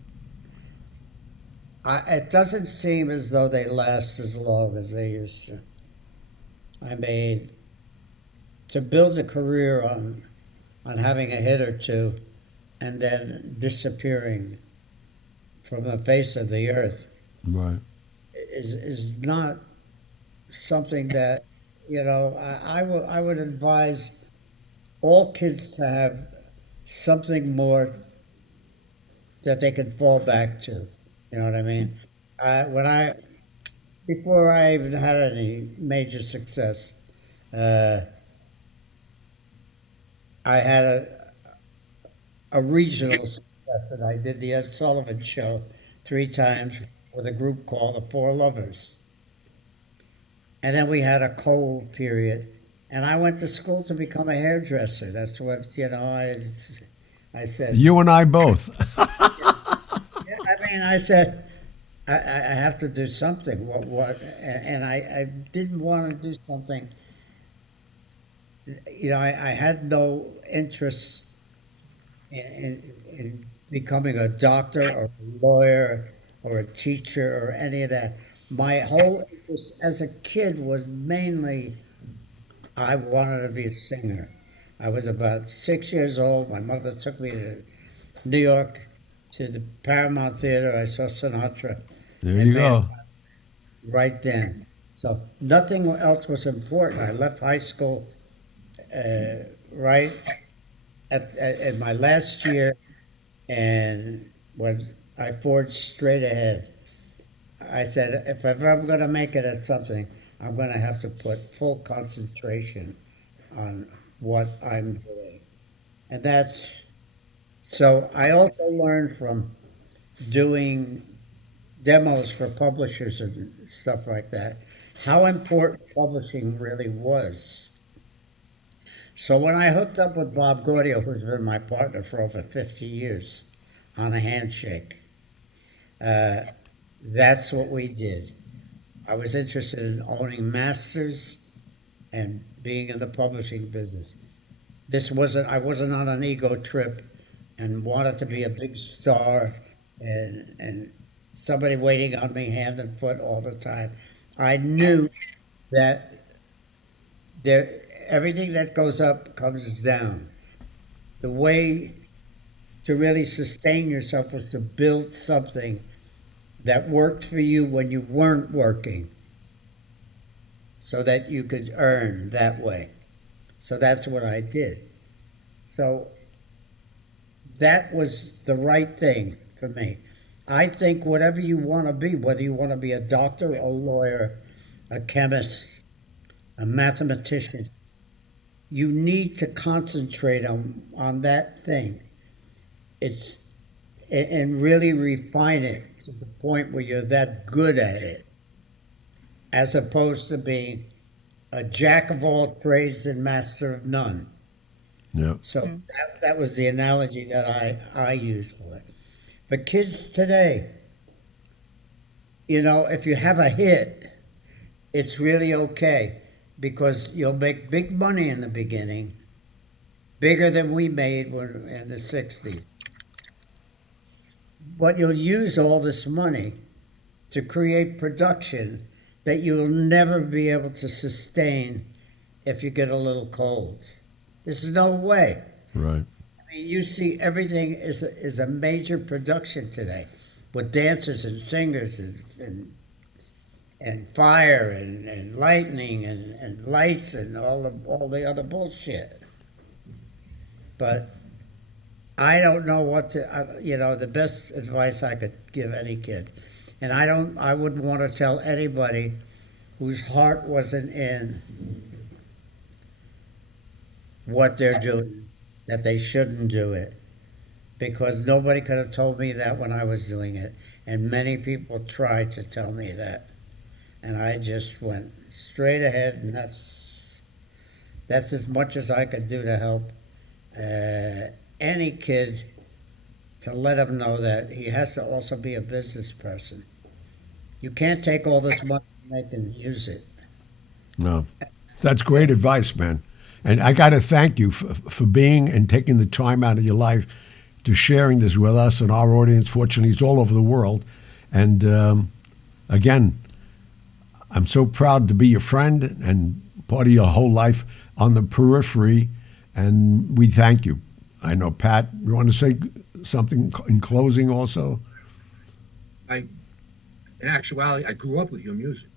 It doesn't seem as though they last as long as they used to. I mean, to build a career on having a hit or two and then disappearing from the face of the earth Right. is not something that I would advise all kids to have something more that they can fall back to. You know what I mean? When I before I even had any major success, uh, I had a regional success, and I did the Ed Sullivan Show 3 times with a group called the Four Lovers. And then we had a cold period, and I went to school to become a hairdresser. That's what I said. You and I both. Yeah, I mean, I said I have to do something. What? And I didn't want to do something. I had no interest in becoming a doctor or a lawyer or a teacher or any of that. My whole interest as a kid was mainly I wanted to be a singer. I was about 6 years old. My mother took me to New York to the Paramount Theater. I saw Sinatra, There and you made go. right then. So nothing else was important. I left high school right at my last year, and when I forged straight ahead, I said, if ever I'm going to make it at something, I'm going to have to put full concentration on what I'm doing. And that's so I also learned from doing demos for publishers and stuff like that how important publishing really was. So when I hooked up with Bob Gaudio, who's been my partner for over 50 years, on a handshake, uh, that's what we did. I was interested in owning masters and being in the publishing business. I wasn't on an ego trip and wanted to be a big star and somebody waiting on me hand and foot all the time. I knew that there, everything that goes up comes down. The way to really sustain yourself was to build something that worked for you when you weren't working so that you could earn that way. So that's what I did. So that was the right thing for me. I think whatever you want to be, whether you want to be a doctor, a lawyer, a chemist, a mathematician, you need to concentrate on that thing. It's and really refine it to the point where you're that good at it, as opposed to being a jack of all trades and master of none. Yeah. So that was the analogy that I used for it. But kids today, if you have a hit, it's really okay because you'll make big money in the beginning, bigger than we made in the 60s. But you'll use all this money to create production that you'll never be able to sustain if you get a little cold. There's no way. Right. I mean, you see everything is a major production today with dancers and singers and fire and lightning and lights and all the other bullshit. But I don't know what the best advice I could give any kid. And I wouldn't want to tell anybody whose heart wasn't in what they're doing that they shouldn't do it, because nobody could have told me that when I was doing it, and many people tried to tell me that, and I just went straight ahead, and that's as much as I could do to help any kid, to let him know that he has to also be a business person. You can't take all this money and make and use it. No. That's great advice, man. And I got to thank you for being and taking the time out of your life to sharing this with us and our audience. Fortunately, it's all over the world. And again, I'm so proud to be your friend and part of your whole life on the periphery. And we thank you. I know, Pat, you want to say something in closing also? In actuality, I grew up with your music.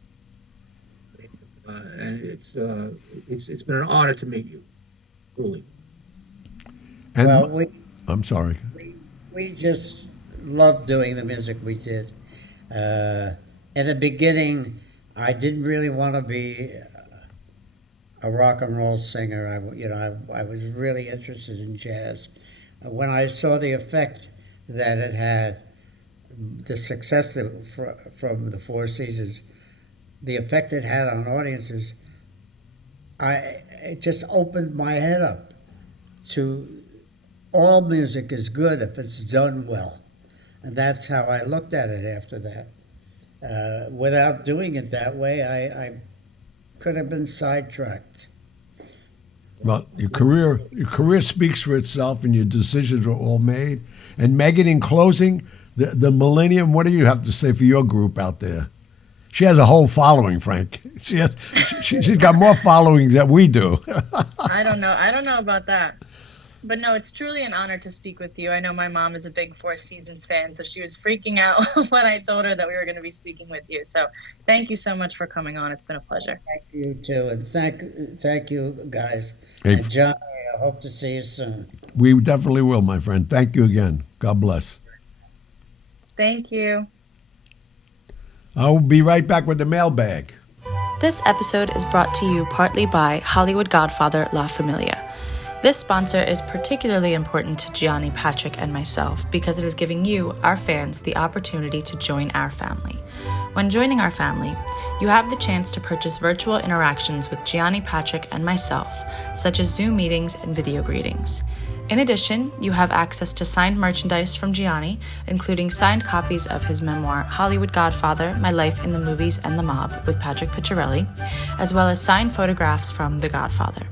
And it's been an honor to meet you, truly. And Well, I'm sorry. we just loved doing the music we did. In the beginning, I didn't really want to be a rock and roll singer. I was really interested in jazz. When I saw the effect that it had, the success from the Four Seasons, the effect it had on audiences, it just opened my head up to all music is good if it's done well. And that's how I looked at it after that. Without doing it that way, I could have been sidetracked. Well, your career speaks for itself, and your decisions were all made. And Megan, in closing, the Millennium, what do you have to say for your group out there? She has a whole following, Frank. She's got more followings than we do. I don't know about that. But no, it's truly an honor to speak with you. I know my mom is a big Four Seasons fan, so she was freaking out when I told her that we were going to be speaking with you. So thank you so much for coming on. It's been a pleasure. Thank you too, and thank you guys. Hey. And Johnny, I hope to see you soon. We definitely will, my friend. Thank you again. God bless. Thank you. I'll be right back with the mailbag. This episode is brought to you partly by Hollywood Godfather La Familia. This sponsor is particularly important to Gianni, Patrick, and myself because it is giving you, our fans, the opportunity to join our family. When joining our family, you have the chance to purchase virtual interactions with Gianni, Patrick, and myself, such as Zoom meetings and video greetings. In addition, you have access to signed merchandise from Gianni, including signed copies of his memoir, Hollywood Godfather, My Life in the Movies and the Mob, with Patrick Picciarelli, as well as signed photographs from The Godfather.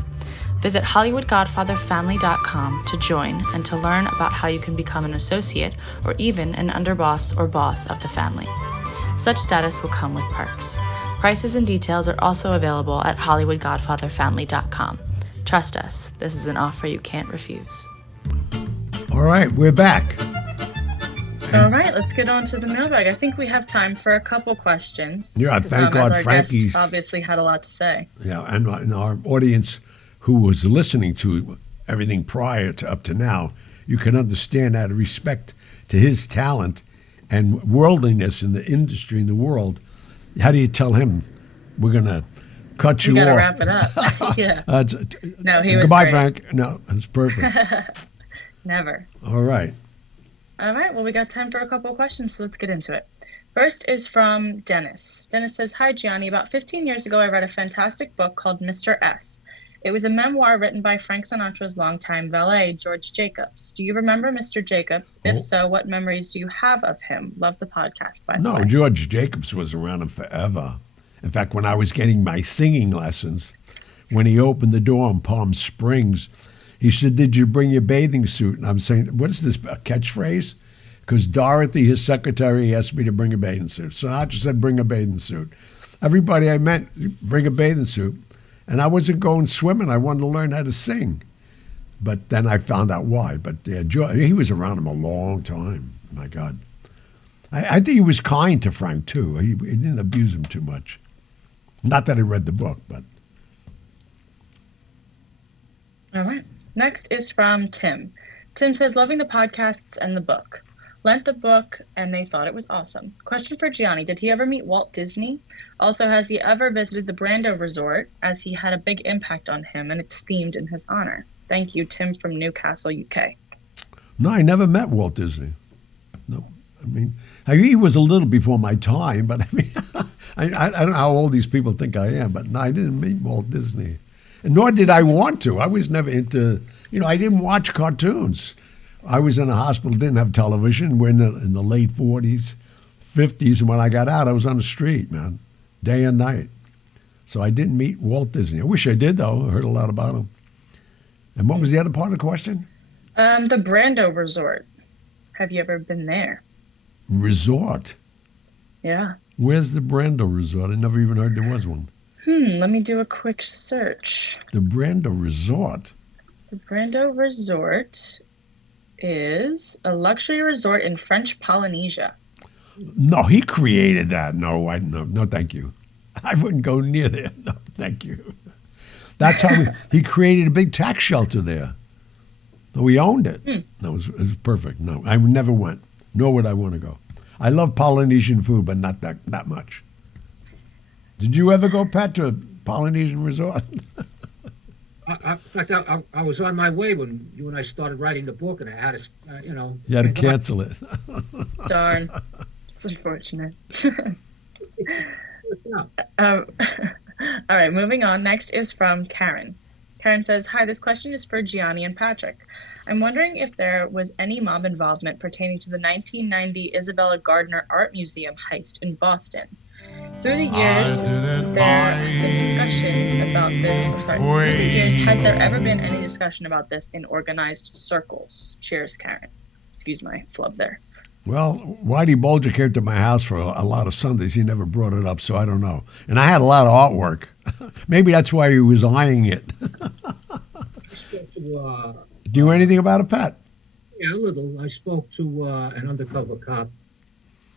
Visit HollywoodGodfatherFamily.com to join and to learn about how you can become an associate or even an underboss or boss of the family. Such status will come with perks. Prices and details are also available at HollywoodGodfatherFamily.com. Trust us, this is an offer you can't refuse. All right, we're back. All right, let's get on to the mailbag. I think we have time for a couple questions. Yeah, thank God as our Frankie's guest obviously had a lot to say. Yeah, and our audience who was listening to everything prior to up to now, you can understand out of respect to his talent and worldliness in the industry in the world. How do you tell him we're gonna cut you We gotta off? wrap it up. Yeah. No, he was Goodbye, great. Frank. No, that's perfect. Never. All right. All right, well, we got time for a couple of questions, so let's get into it. First is from Dennis. Dennis says, "Hi, Gianni. About 15 years ago, I read a fantastic book called Mr. S. It was a memoir written by Frank Sinatra's longtime valet, George Jacobs. Do you remember Mr. Jacobs? If so, what memories do you have of him? Love the podcast, by the way." No, George Jacobs was around him forever. In fact, when I was getting my singing lessons, when he opened the door in Palm Springs, he said, "Did you bring your bathing suit?" And I'm saying, what is this, a catchphrase? Because Dorothy, his secretary, asked me to bring a bathing suit. Sinatra said, "Bring a bathing suit." Everybody I met, bring a bathing suit. And I wasn't going swimming. I wanted to learn how to sing. But then I found out why. But he was around him a long time. My God. I think he was kind to Frank, too. He didn't abuse him too much. Not that I read the book, but. All right. Next is from Tim. Tim says, "Loving the podcasts and the book. Lent the book and they thought it was awesome. Question for Gianni, did he ever meet Walt Disney? Also, has he ever visited the Brando Resort, as he had a big impact on him and it's themed in his honor? Thank you, Tim from Newcastle, UK." No, I never met Walt Disney. No. I mean, he was a little before my time, but I mean, I don't know how old these people think I am, but no, I didn't meet Walt Disney. And nor did I want to. I was never into, I didn't watch cartoons. I was in a hospital, didn't have television. We're in the late 40s, 50s, and when I got out, I was on the street, man, day and night. So I didn't meet Walt Disney. I wish I did, though. I heard a lot about him. And what was the other part of the question? The Brando Resort. Have you ever been there? Resort? Yeah. Where's the Brando Resort? I never even heard there was one. Let me do a quick search. The Brando Resort? The Brando Resort is a luxury resort in French Polynesia. No, he created that. No, thank you. I wouldn't go near there. No, thank you. That's how he created a big tax shelter there. So we owned it. No, it was perfect. No, I never went, nor would I want to go. I love Polynesian food, but not that much. Did you ever go, Pat, to a Polynesian resort? In fact, I was on my way when you and I started writing the book, and I had to, You had to cancel it. Darn. It's unfortunate. Yeah. All right, moving on. Next is from Karen. Karen says, "Hi, this question is for Gianni and Patrick. I'm wondering if there was any mob involvement pertaining to the 1990 Isabella Gardner Art Museum heist in Boston. Through the years, there have been discussions about this. Through the years, has there ever been any discussion about this in organized circles? Cheers, Karen." Excuse my flub there. Well, Whitey Bulger came to my house for a lot of Sundays. He never brought it up, so I don't know. And I had a lot of artwork. Maybe that's why he was eyeing it. I spoke to Do you know anything about it, Pat? Yeah, a little. I spoke to an undercover cop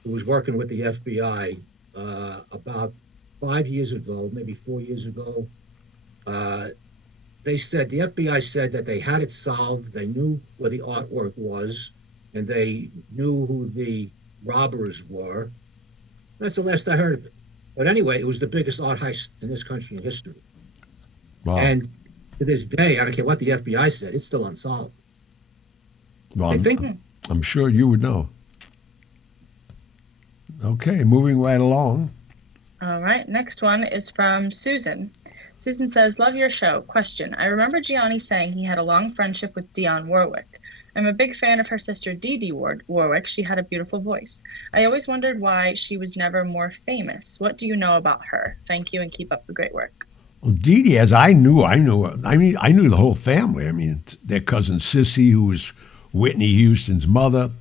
who was working with the FBI about 5 years ago, maybe 4 years ago. They said the FBI said that they had it solved. They knew where the artwork was, and they knew who the robbers were. That's the last I heard of it. But anyway, it was the biggest art heist in this country in history. Wow. And to this day, I don't care what the FBI said, it's still unsolved. Well, I think I'm sure you would know. Okay, moving right along. All right, next one is from Susan. Susan says, love your show. Question. I remember Gianni saying he had a long friendship with Dionne Warwick. I'm a big fan of her sister Dee Dee Warwick. She had a beautiful voice. I always wondered why she was never more famous. What do you know about her? Thank you and keep up the great work. Well, Dee Dee, as I knew the whole family. I mean, their cousin Sissy, who was Whitney Houston's mother,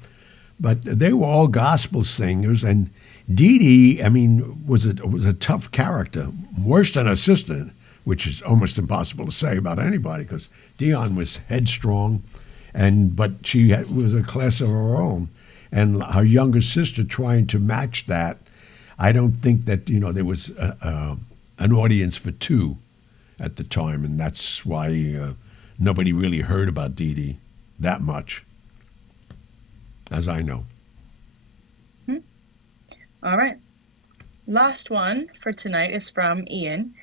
but they were all gospel singers. And Dee Dee, I mean, was a tough character, worse than her sister, which is almost impossible to say about anybody because Dionne was headstrong, but she was a class of her own. And her younger sister trying to match that, I don't think that, there was an audience for two at the time, and that's why nobody really heard about Dee Dee that much, as I know. All right. Last one for tonight is from Ian.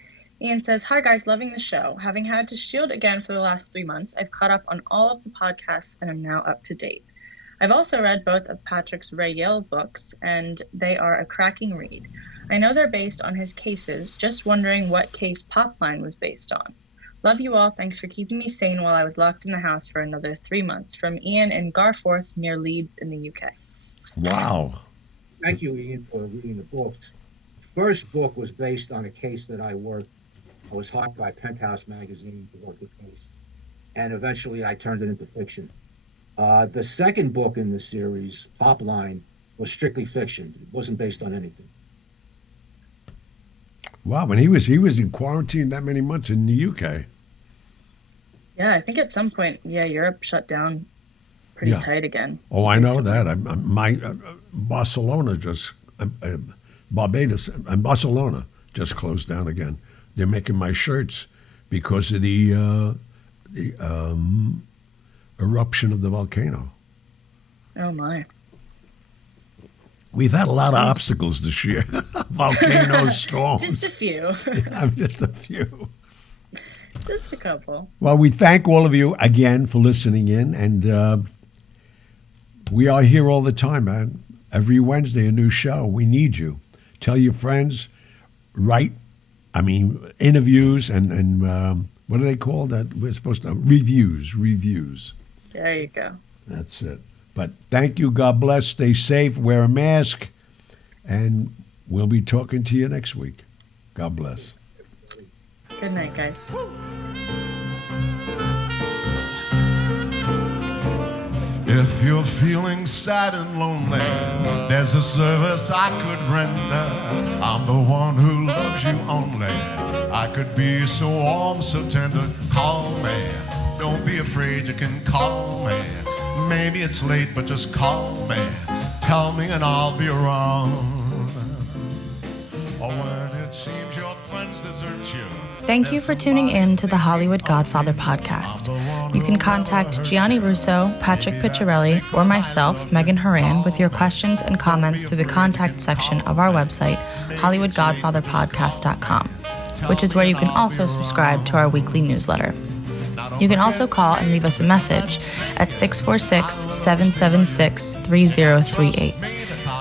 Ian says, hi guys, loving the show. Having had to shield again for the last 3 months, I've caught up on all of the podcasts and am now up to date. I've also read both of Patrick's Ray Yale books, and they are a cracking read. I know they're based on his cases, just wondering what case Popline was based on. Love you all. Thanks for keeping me sane while I was locked in the house for another 3 months. From Ian in Garforth near Leeds in the UK. Wow. Thank you, Ian, for reading the books. The first book was based on a case that I worked. I was hired by Penthouse magazine to work the case, and eventually I turned it into fiction. The second book in the series, Popline, was strictly fiction. It wasn't based on anything. Wow, when he was in quarantine that many months in the UK. Yeah, I think at some point, Europe shut down pretty tight again. Oh, I know that. Barcelona Barbados and Barcelona just closed down again. They're making my shirts because of the eruption of the volcano. Oh my. We've had a lot of obstacles this year. Volcanoes, storms. Just a few. Just a few. Just a couple. Well, we thank all of you again for listening in, and we are here all the time, man. Every Wednesday, a new show. We need you. Tell your friends. Write. Interviews and what are they called? That we're supposed to reviews. There you go. That's it. But thank you. God bless. Stay safe. Wear a mask, and we'll be talking to you next week. God bless. Good night, guys. If you're feeling sad and lonely, there's a service I could render. I'm the one who loves you only. I could be so warm, so tender. Call me. Don't be afraid, you can call me. Maybe it's late, but just call me. Tell me and I'll be around. Or when it seems your friends desert you. Thank you for tuning in to the Hollywood Godfather podcast. You can contact Gianni Russo, Patrick Picciarelli, or myself, Megan Horan, with your questions and comments through the contact section of our website, HollywoodGodfatherPodcast.com, which is where you can also subscribe to our weekly newsletter. You can also call and leave us a message at 646-776-3038.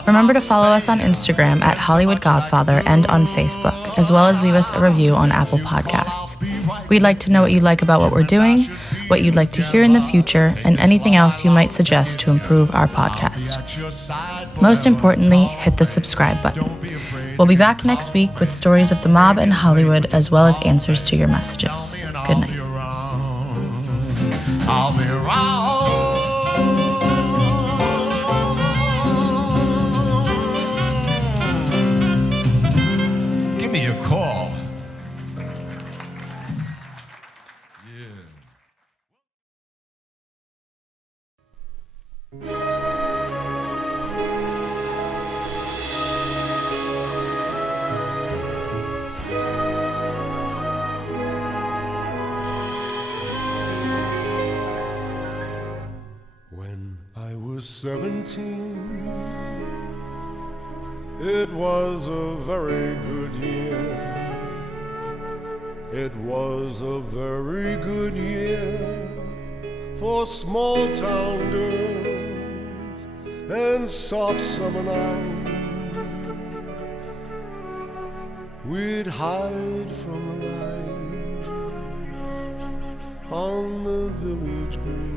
Remember to follow us on Instagram at Hollywood Godfather and on Facebook, as well as leave us a review on Apple Podcasts. We'd like to know what you like about what we're doing, what you'd like to hear in the future, and anything else you might suggest to improve our podcast. Most importantly, hit the subscribe button. We'll be back next week with stories of the mob and Hollywood, as well as answers to your messages. Good night. I'll be around. Give me a call. 17. It was a very good year. It was a very good year for small town girls and soft summer nights. We'd hide from the lights on the village green